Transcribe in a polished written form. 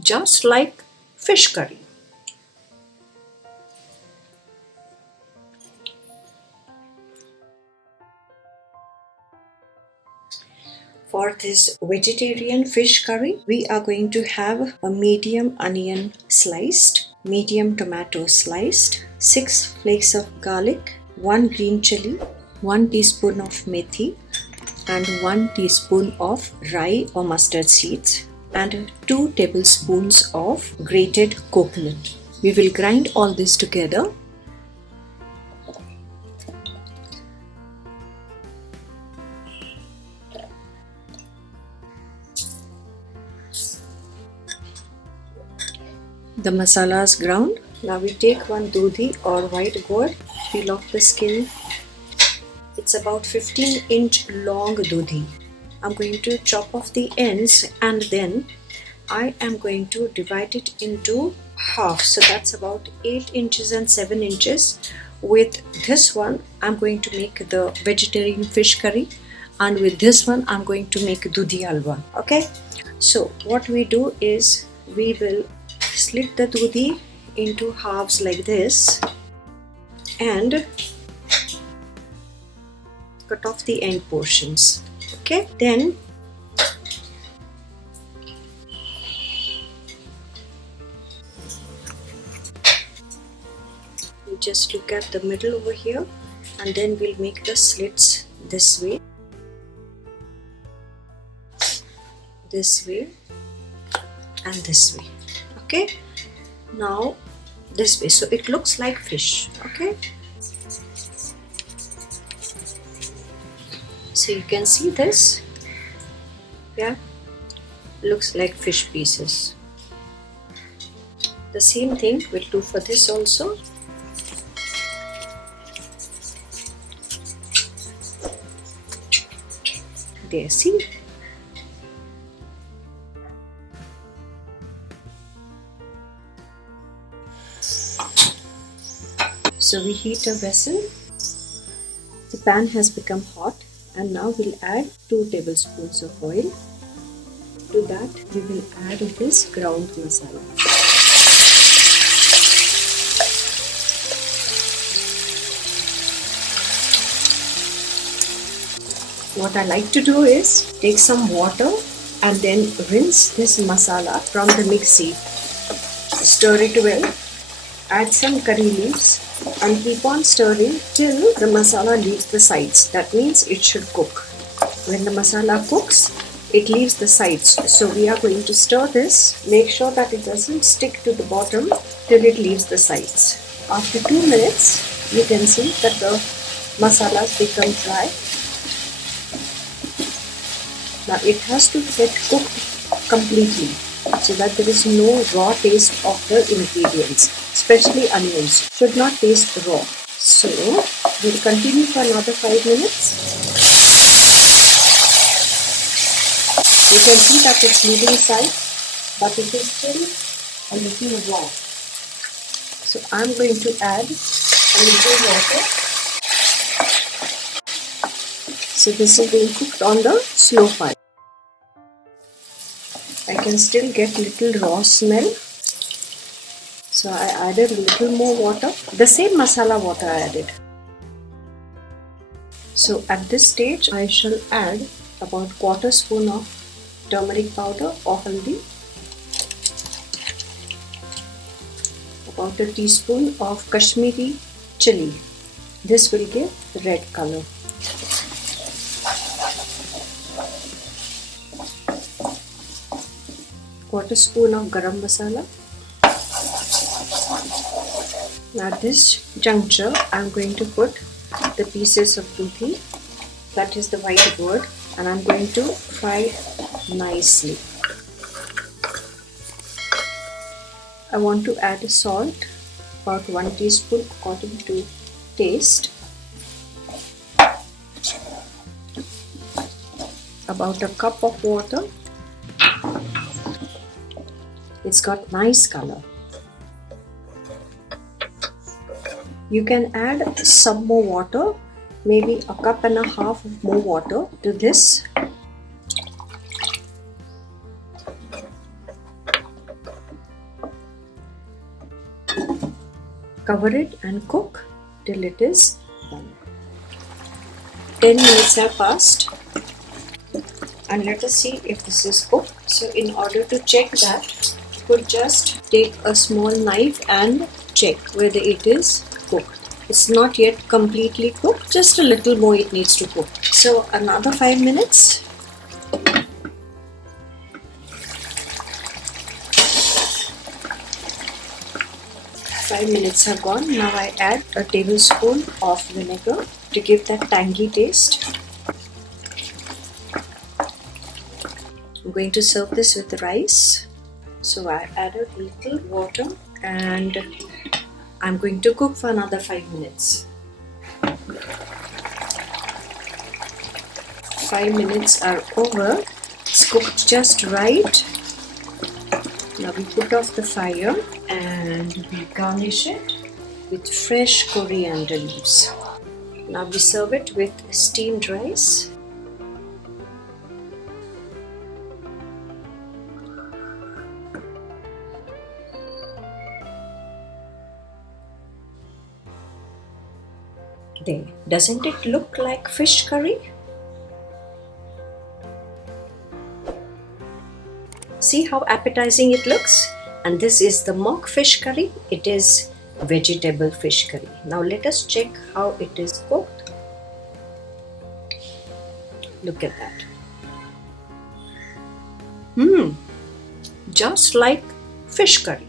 just like fish curry. For this vegetarian fish curry, we are going to have a medium onion sliced, medium tomato sliced, 6 flakes of garlic, 1 green chili, 1 teaspoon of methi, and 1 teaspoon of rye or mustard seeds, and 2 tablespoons of grated coconut. We will grind all this together. The masala is ground. Now we take one dudhi or white gourd, peel off the skin. It's about 15-inch long dudhi. I'm going to chop off the ends and then I am going to divide it into half. So that's about 8 inches and 7 inches. With this one, I'm going to make the vegetarian fish curry, and with this one, I'm going to make dudhi alwa. Okay? So what we do is we will slit the dudhi into halves like this and cut off the end portions. Okay, then we just look at the middle over here, and then we'll make the slits this way, and this way. Okay, now this way, so it looks like fish. Okay, so you can see this, yeah, looks like fish pieces. The same thing we'll do for this also. There, see. So we heat a vessel. The pan has become hot, and now we'll add 2 tablespoons of oil. To that we will add this ground masala. What I like to do is take some water and then rinse this masala from the mixie. Stir it well. Add some curry leaves and keep on stirring till the masala leaves the sides. That means it should cook. When the masala cooks, it leaves the sides. So we are going to stir this. Make sure that it doesn't stick to the bottom till it leaves the sides. After 2 minutes, you can see that the masala has become dry. Now it has to get cooked completely so that there is no raw taste of the ingredients, especially onions should not taste raw. So we'll continue for another 5 minutes. You can see that it's leaving side, but it is still a little raw. So I'm going to add a little water. So this is being cooked on the slow fire. I can still get little raw smell. So I added a little more water. The same masala water I added. So at this stage I shall add about 1/4 spoon of turmeric powder or haldi, about a teaspoon of Kashmiri chili. This will give red color. Quarter spoon of garam masala. At this juncture, I am going to put the pieces of dudhi, that is the white gourd, and I am going to fry nicely. I want to add salt, about 1 teaspoon according to taste. About a cup of water. It's got nice color. You can add some more water, maybe a cup and a half of more water to this. Cover it and cook till it is done. 10 minutes have passed and let us see if this is cooked. So in order to check that, you could just take a small knife and check whether it is cooked. It's not yet completely cooked, just a little more it needs to cook. So another 5 minutes. Five minutes have gone. Now I add a tablespoon of vinegar to give that tangy taste. I'm going to serve this with the rice. So I added a little water and I'm going to cook for another 5 minutes. 5 minutes are over. It's cooked just right. Now we put off the fire and we garnish it with fresh coriander leaves. Now we serve it with steamed rice. There, doesn't it look like fish curry? See how appetizing it looks? And this is the mock fish curry. It is vegetable fish curry. Now let us check how it is cooked. Look at that. Just like fish curry.